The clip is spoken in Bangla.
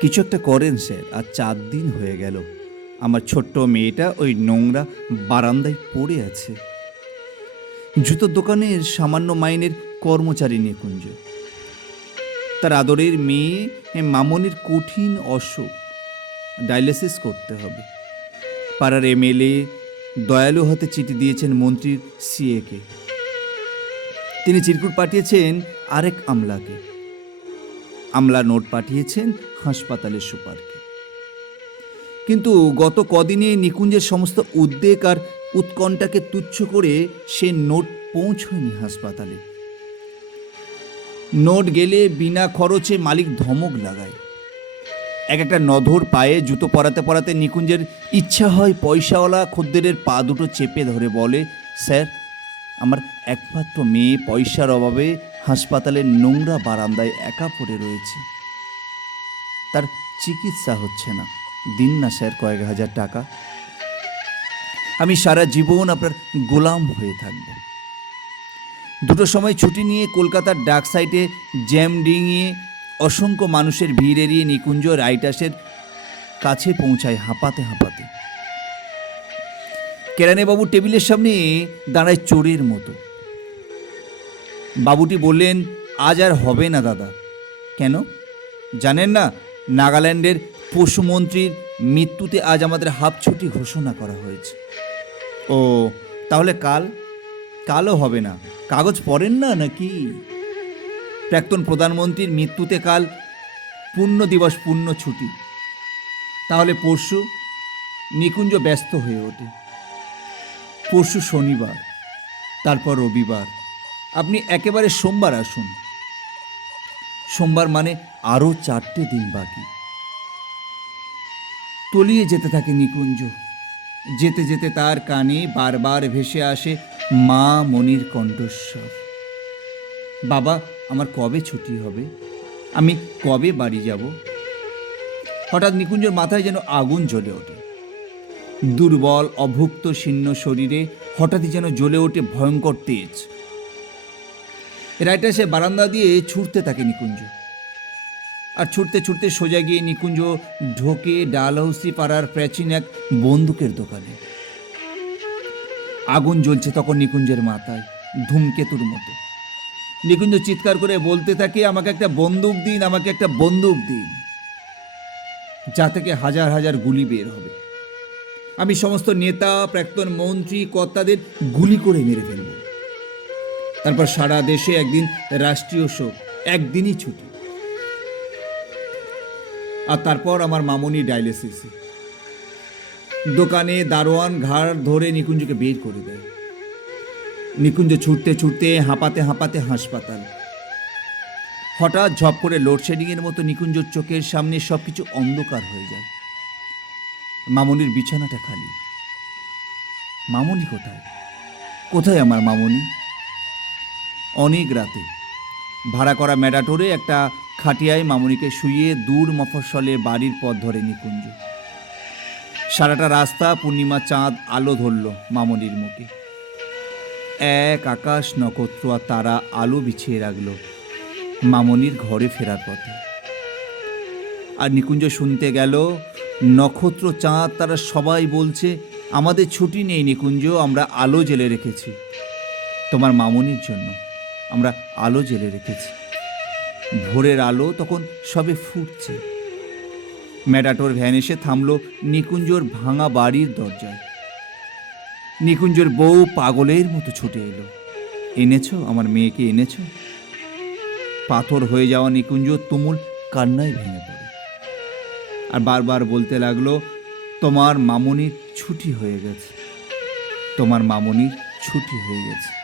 কিছু একটা করেন, স্যার। আর চার দিন হয়ে গেল। আমার ছোট্ট মেয়েটা ওই নোংরা বারান্দায় পড়ে আছে। জুতোর দোকানের সামান্য মাইনের কর্মচারী নিকুঞ্জ তার আদরের মেয়ে মামনির কঠিন অসুখ। ডায়ালিসিস করতে হবে। পাড়ার এমএলএ দয়ালু হাতে চিঠি দিয়েছেন মন্ত্রীর সিএকে। তিনি চিরকুট পাঠিয়েছেন আরেক আমলাকে। আমলা নোট পাঠিয়েছেন হাসপাতালের সুপারকে। কিন্তু গত কদিনে নিকুঞ্জের সমস্ত উদ্বেগ আর উৎকণ্ঠাকে তুচ্ছ করে সে নোট পৌঁছয়নি হাসপাতালে। নোট গেলে বিনা খরচে মালিক ধমক লাগায়। এক একটা নধর পায়ে জুতো পরাতে পরাতে নিকুঞ্জের ইচ্ছা হয় পয়সাওয়ালা খদ্দেরের পা দুটো চেপে ধরে বলে, স্যার, আমার একমাত্র মেয়ে পয়সার অভাবে হাসপাতালের নোংরা বারান্দায় একা পড়ে রয়েছে। তার চিকিৎসা হচ্ছে না। দিন না স্যার কয়েক হাজার টাকা। আমি সারা জীবন আপনার গোলাম হয়ে থাকব। দুটো সময় ছুটি নিয়ে কলকাতার ডাক সাইটে জ্যাম ডিঙিয়ে অসংখ্য মানুষের ভিড় এড়িয়ে নিকুঞ্জ রাইটাসের কাছে পৌঁছায় হাঁপাতে হাঁপাতে। কেরানেবাবু টেবিলের সামনে দাঁড়ায় চোরের মতো। বাবুটি বললেন, আজ আর হবে না দাদা। কেন? জানেন না, নাগাল্যান্ডের পশুমন্ত্রীর মৃত্যুতে আজ আমাদের হাফ ছুটি ঘোষণা করা হয়েছে। ও, তাহলে কাল? কালও হবে না। কাগজ পড়েন না নাকি? প্রাক্তন প্রধানমন্ত্রীর মৃত্যুতে কাল পূর্ণ দিবস, পূর্ণ ছুটি। তাহলে পরশু নিকুঞ্জ ব্যস্ত হয়ে ওঠে। পরশু শনিবার, তারপর রবিবার। আপনি একেবারে সোমবার আসুন। সোমবার মানে আরও চারটে দিন বাকি। তলিয়ে যেতে থাকে নিকুঞ্জ। যেতে যেতে তার কানে বারবার ভেসে আসে মা মনির কণ্ঠস্বর। বাবা, আমার কবে ছুটি হবে? আমি কবে বাড়ি যাব? হঠাৎ নিকুঞ্জর মাথায় যেন আগুন জ্বলে ওঠে। দুর্বল, অভুক্ত, শীর্ণ শরীরে হঠাৎই যেন জ্বলে ওঠে ভয়ঙ্কর তেজ। রাইটার সে বারান্দা দিয়ে ছুটতে থাকে নিকুঞ্জ। আর ছুটতে ছুটতে সোজা গিয়ে নিকুঞ্জ ঢোকে ডালহৌসি পাড়ার প্রাচীন এক বন্দুকের দোকানে। আগুন জ্বলছে তখন নিকুঞ্জের মাথায়, ধূমকেতুর মতো। নিকুঞ্জ চিৎকার করে বলতে থাকে, আমাকে একটা বন্দুক দিন, আমাকে একটা বন্দুক দিন। যা থেকে হাজার হাজার গুলি বের হবে। আমি সমস্ত নেতা, প্রাক্তন মন্ত্রী, কর্তাদের গুলি করে মেরে ফেলব। তারপর সারা দেশে একদিন রাষ্ট্রীয় শোক, একদিনই ছুটি। আর তারপর আমার মামনি ডায়ালিসিসে। দোকানে দারোয়ান ঘাড় ধরে নিকুঞ্জকে বের করে দেয়। নিকুঞ্জ ছুটতে ছুটতে হাঁপাতে হাঁপাতে হাসপাতাল। হঠাৎ ঝপ করে লোডশেডিংয়ের মতো নিকুঞ্জর চোখের সামনে সব কিছু অন্ধকার হয়ে যায়। মামনির বিছানাটা খালি। মামনি কোথায়? কোথায় আমার মামনি? অনেক রাতে। ভাড়া করা ম্যাডাটোরে একটা খাটিয়ায় মামনিকে শুইয়ে দূর মফস্বলে বাড়ির পথ ধরে নিকুঞ্জ। সারাটা রাস্তা পূর্ণিমা চাঁদ আলো ধরল মামনির মুখে। এক আকাশ, নক্ষত্র আর তারা আলো বিছিয়ে রাখল মামনির ঘরে ফেরার পথে। আর নিকুঞ্জ শুনতে গেল, নক্ষত্র চাঁদ, তারা সবাই বলছে, আমাদের ছুটি নেই নিকুঞ্জ, আমরা আলো জেলে রেখেছি তোমার মামনির জন্য। আমরা আলো জেলে রেখেছি। ভোরের আলো তখন সবে ফুটছে। ম্যাডাটোর ভ্যান এসে থামলো নিকুঞ্জর ভাঙা বাড়ির দরজায়। নিকুঞ্জর বউ পাগলের মতো ছুটে এলো। এনেছো? আমার মেয়েকে এনেছ? পাথর হয়ে যাওয়া নিকুঞ্জ তুমুল কান্নায় ভেঙে পড়ে। আর বারবার বলতে লাগল, তোমার মামনির ছুটি হয়ে গেছে। তোমার মামনির ছুটি হয়ে গেছে।